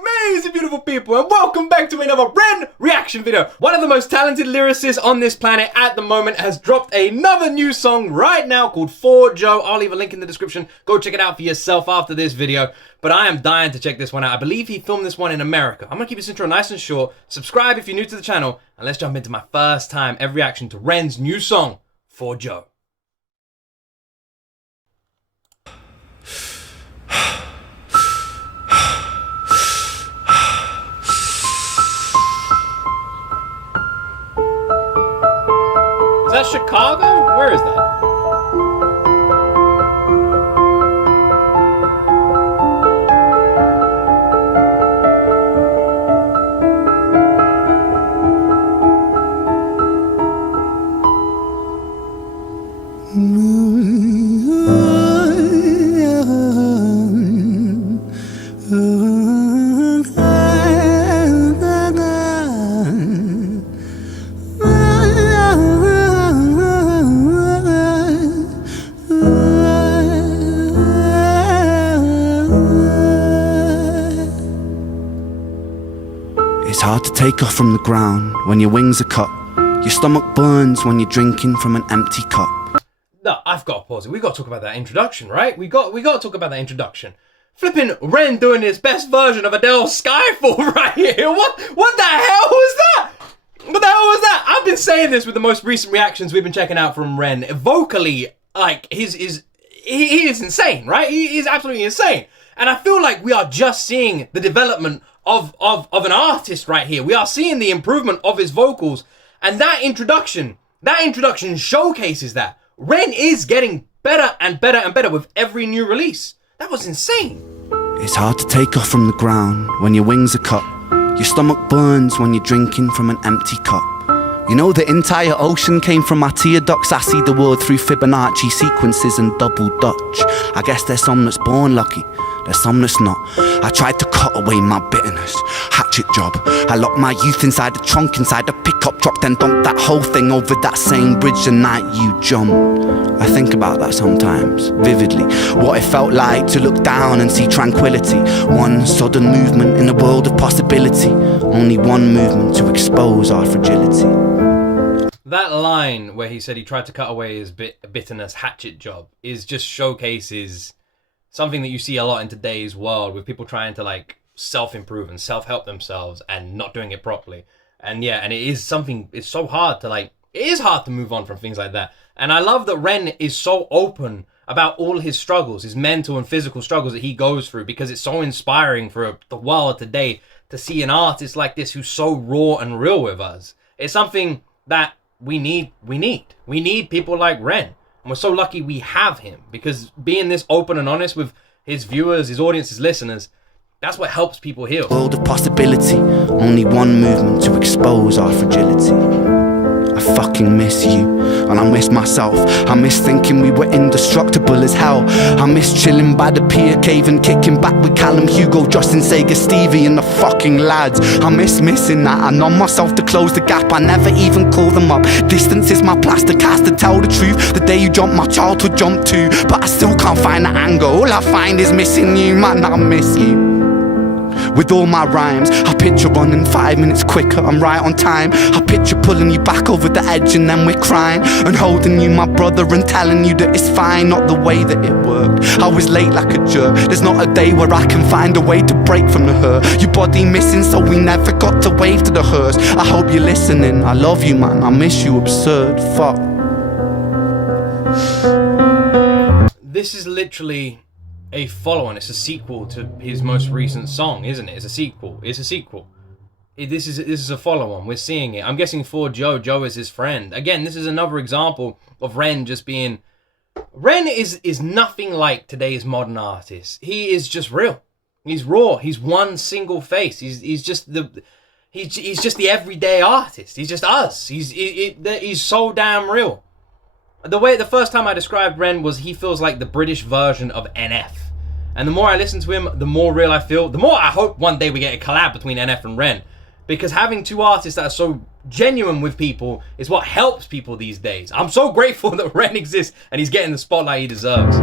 amazing, beautiful people, and welcome back to another Ren Reaction video. One of the most talented lyricists on this planet at the moment has dropped another new song right now called For Joe. I'll leave a link in the description. Go check it out for yourself after this video. But I am dying to check this one out. I believe he filmed this one in America. I'm going to keep this intro nice and short. Subscribe if you're new to the channel, and let's jump into my first time ever reaction to Ren's new song, For Joe. Is that Chicago? Where is that? It's hard to take off from the ground when your wings are cut. Your stomach burns when you're drinking from an empty cup. No, I've got to pause it. We got to talk about that introduction, right? We got to talk about that introduction. Flipping Ren doing his best version of Adele's Skyfall right here. What the hell was that? What the hell was that? I've been saying this with the most recent reactions we've been checking out from Ren. Vocally, like, he is insane, right? He is absolutely insane. And I feel like we are just seeing the development of an artist right here. We are seeing the improvement of his vocals. And that introduction showcases that. Ren is getting better and better and better with every new release. That was insane. It's hard to take off from the ground when your wings are cut. Your stomach burns when you're drinking from an empty cup. You know the entire ocean came from my tear ducts. I see the world through Fibonacci sequences and double Dutch. I guess there's some that's born lucky, there's some that's not. I tried to cut away my bitterness, hatchet job. I locked my youth inside the trunk, inside the pickup truck, then dumped that whole thing over that same bridge the night you jumped. I think about that sometimes, vividly. What it felt like to look down and see tranquility. One sudden movement in a world of possibility. Only one movement to expose our fragility. That line where he said he tried to cut away his bitterness hatchet job is just showcases something that you see a lot in today's world with people trying to like self-improve and self-help themselves and not doing it properly. And yeah, and it is something, it's so hard to like, it is hard to move on from things like that. And I love that Ren is so open about all his struggles, his mental and physical struggles that he goes through, because it's so inspiring for the world today to see an artist like this who's so raw and real with us. It's something that we need people like Ren. And we're so lucky we have him, because being this open and honest with his viewers, his audience, his listeners, that's what helps people heal. World of possibility, only one movement to expose our fragility. I fucking miss you, and I miss myself. I miss thinking we were indestructible as hell. I miss chilling by the pier cave and kicking back with Callum, Hugo, Justin, Sega, Stevie and the fucking lads. I miss missing that. I numb myself to close the gap. I never even call them up. Distance is my plaster cast, to tell the truth. The day you jumped, my childhood jumped too. But I still can't find the anger. All I find is missing you, man, I miss you. With all my rhymes, I picture running 5 minutes quicker, I'm right on time. I picture pulling you back over the edge and then we're crying, and holding you, my brother, and telling you that it's fine, not the way that it worked. I was late like a jerk, there's not a day where I can find a way to break from the hurt. Your body missing, so we never got to wave to the hearse. I hope you're listening, I love you, man, I miss you, absurd, fuck. This is literally a follow-on. It's a sequel to his most recent song, isn't it? It's a sequel. It's a sequel. This is a follow-on. We're seeing it. I'm guessing for Joe. Joe is his friend. Again, this is another example of Ren just being... Ren is nothing like today's modern artists. He is just real. He's raw. He's one single face. He's just the everyday artist. He's just us. He's so damn real. The first time I described Ren was he feels like the British version of NF. And the more I listen to him, the more real I feel. The more I hope one day we get a collab between NF and Ren. Because having two artists that are so genuine with people is what helps people these days. I'm so grateful that Ren exists and he's getting the spotlight he deserves.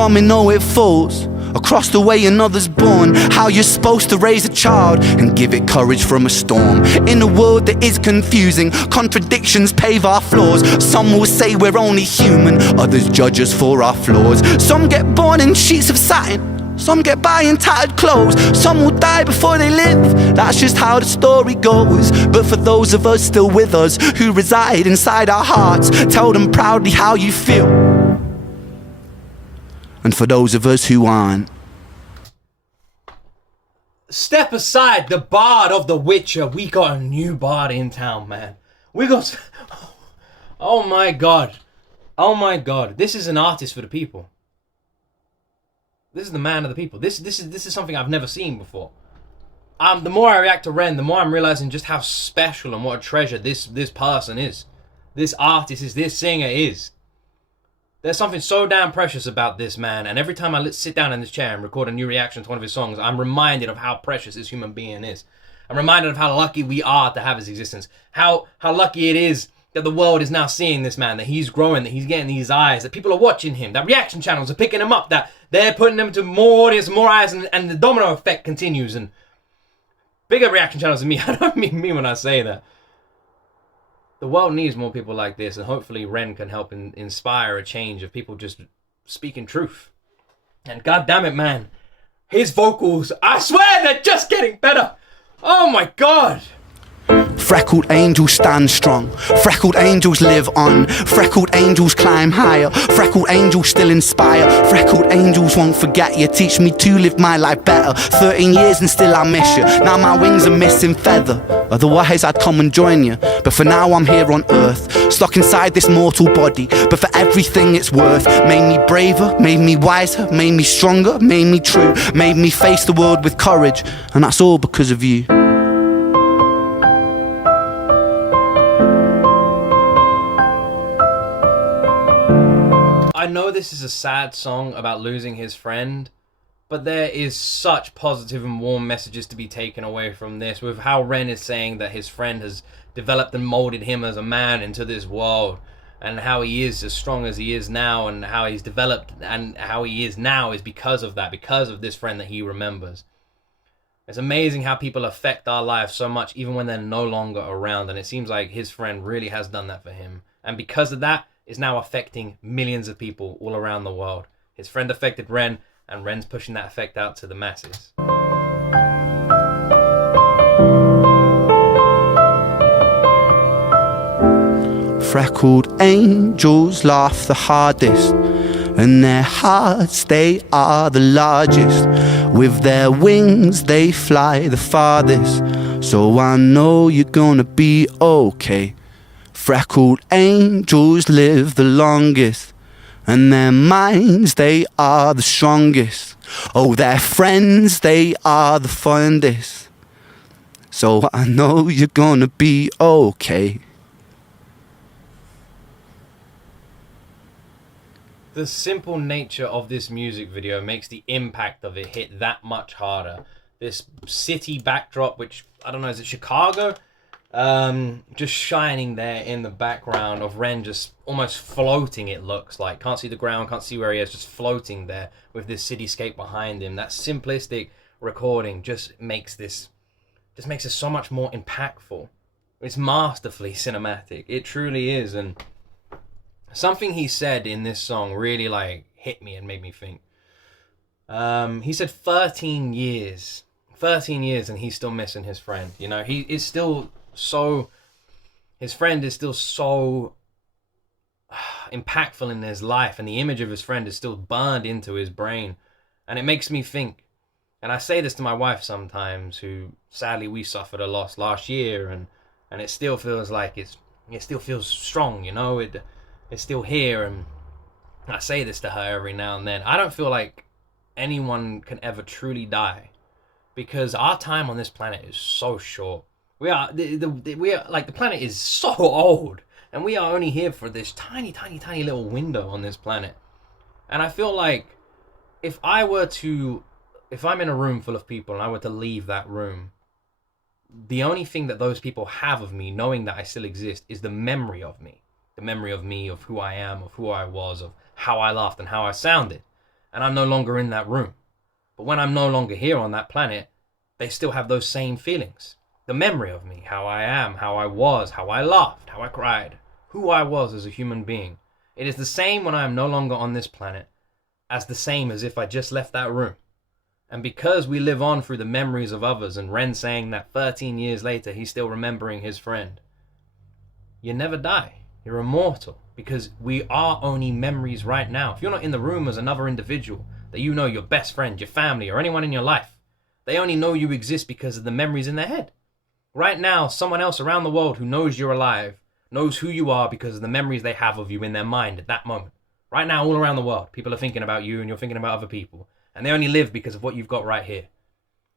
domino it falls. Across the way another's born. How you're supposed to raise a child and give it courage from a storm. In a world that is confusing, contradictions pave our flaws. Some will say we're only human, others judge us for our flaws. Some get born in sheets of satin, some get by in tattered clothes. Some will die before they live, that's just how the story goes. But for those of us still with us, who reside inside our hearts, tell them proudly how you feel. And for those of us who aren't, step aside the bard of The Witcher. We got a new bard in town, man. We got... Oh my god. Oh my god. This is an artist for the people. This is the man of the people. This is something I've never seen before. The more I react to Ren, the more I'm realizing just how special and what a treasure this person is. This artist is, this singer is. There's something so damn precious about this man, and every time I sit down in this chair and record a new reaction to one of his songs, I'm reminded of how precious this human being is. I'm reminded of how lucky we are to have his existence. How lucky it is that the world is now seeing this man, that he's growing, that he's getting these eyes, that people are watching him, that reaction channels are picking him up, that they're putting him to more audience, more eyes, and the domino effect continues, and bigger reaction channels than me. I don't mean me when I say that. The world needs more people like this, and hopefully Ren can help inspire a change of people just speaking truth. And god damn it, man, his vocals, I swear they're just getting better. Oh my god. freckled angels stand strong, freckled angels live on, freckled angels climb higher, freckled angels still inspire, freckled angels won't forget you, teach me to live my life better. 13 years and still I miss you, now my wings are missing feather, otherwise I'd come and join you, but for now I'm here on earth, stuck inside this mortal body, but for everything it's worth. Made me braver, made me wiser, made me stronger, made me true, made me face the world with courage, and that's all because of you. I know this is a sad song about losing his friend, but there is such positive and warm messages to be taken away from this, with how Ren is saying that his friend has developed and molded him as a man into this world, and how he is as strong as he is now, and how he's developed and how he is now is because of that, because of this friend that he remembers. It's amazing how people affect our lives so much even when they're no longer around, and it seems like his friend really has done that for him, and because of that is now affecting millions of people all around the world. His friend affected Ren, and Ren's pushing that effect out to the masses. Freckled angels laugh the hardest, and their hearts, they are the largest. With their wings, they fly the farthest. So I know you're gonna be okay. Freckled angels live the longest, and their minds, they are the strongest. Oh, their friends, they are the fondest. So I know you're gonna be okay. The simple nature of this music video makes the impact of it hit that much harder. This city backdrop, which, I don't know, is it Chicago? Just shining there in the background of Ren just almost floating, it looks like. Can't see the ground, can't see where he is, just floating there with this cityscape behind him. That simplistic recording just makes this so much more impactful. It's masterfully cinematic. It truly is, and something he said in this song really like hit me and made me think. He said 13 years and he's still missing his friend. You know, he is still his friend is still so impactful in his life, and the image of his friend is still burned into his brain. And it makes me think, and I say this to my wife sometimes, who sadly we suffered a loss last year, and it still feels like it still feels strong, you know, it's still here. And I say this to her every now and then. I don't feel like anyone can ever truly die, because our time on this planet is so short. We are the planet is so old, and we are only here for this tiny little window on this planet. And I feel like if I'm in a room full of people and I were to leave that room, the only thing that those people have of me, knowing that I still exist, is the memory of me, of who I am, of who I was, of how I laughed and how I sounded. and I'm no longer in that room. But when I'm no longer here on that planet, they still have those same feelings. The memory of me, how I am, how I was, how I laughed, how I cried, who I was as a human being. It is the same when I am no longer on this planet as the same as if I just left that room. And because we live on through the memories of others, and Ren saying that 13 years later he's still remembering his friend, you never die. You're immortal, because we are only memories right now. If you're not in the room as another individual that you know, your best friend, your family, or anyone in your life, they only know you exist because of the memories in their head. Right now, someone else around the world who knows you're alive knows who you are because of the memories they have of you in their mind at that moment. Right now, all around the world, people are thinking about you and you're thinking about other people. And they only live because of what you've got right here.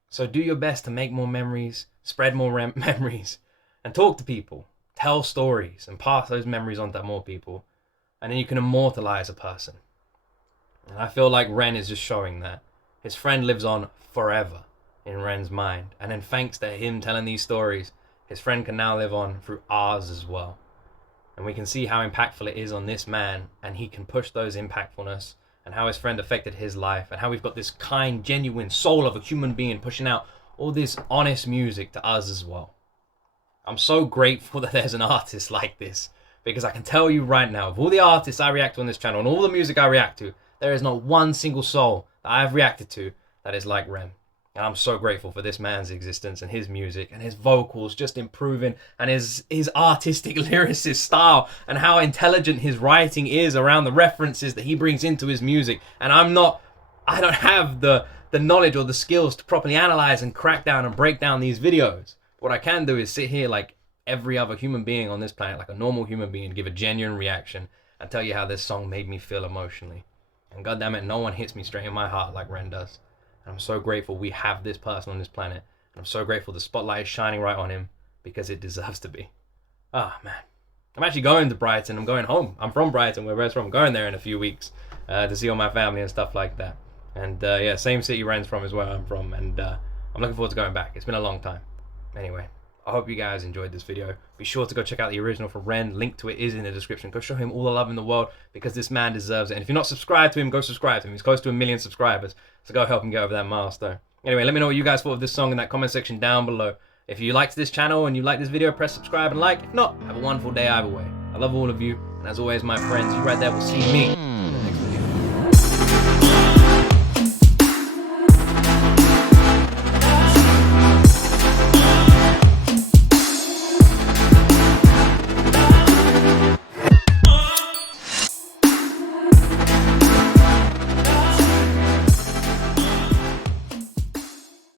So do your best to make more memories, spread more memories, and talk to people. Tell stories and pass those memories on to more people. And then you can immortalize a person. And I feel like Ren is just showing that. His friend lives on forever in Ren's mind. And then thanks to him telling these stories, his friend can now live on through ours as well. And we can see how impactful it is on this man. And he can push those impactfulness. And how his friend affected his life. And how we've got this kind, genuine soul of a human being pushing out all this honest music to us as well. I'm so grateful that there's an artist like this. Because I can tell you right now, of all the artists I react to on this channel and all the music I react to, there is not one single soul that I've reacted to that is like Ren. And I'm so grateful for this man's existence and his music and his vocals just improving and his artistic lyricist style and how intelligent his writing is around the references that he brings into his music. And I don't have the knowledge or the skills to properly analyze and crack down and break down these videos. What I can do is sit here like every other human being on this planet, like a normal human being, give a genuine reaction and tell you how this song made me feel emotionally. And goddammit, no one hits me straight in my heart like Ren does. And I'm so grateful we have this person on this planet. And I'm so grateful the spotlight is shining right on him because it deserves to be. Ah, man. I'm actually going to Brighton. I'm going home. I'm from Brighton, where Ren's from. I'm going there in a few weeks to see all my family and stuff like that. And yeah, same city Ren's from is where I'm from. And I'm looking forward to going back. It's been a long time. Anyway, I hope you guys enjoyed this video. Be sure to go check out the original for Ren. Link to it is in the description. Go show him all the love in the world because this man deserves it. And if you're not subscribed to him, go subscribe to him. He's close to 1 million subscribers. So go help him get over that milestone. Anyway, let me know what you guys thought of this song in that comment section down below. If you liked this channel and you like this video, press subscribe and like. If not, have a wonderful day either way. I love all of you. And as always, my friends, you right there will see me in the next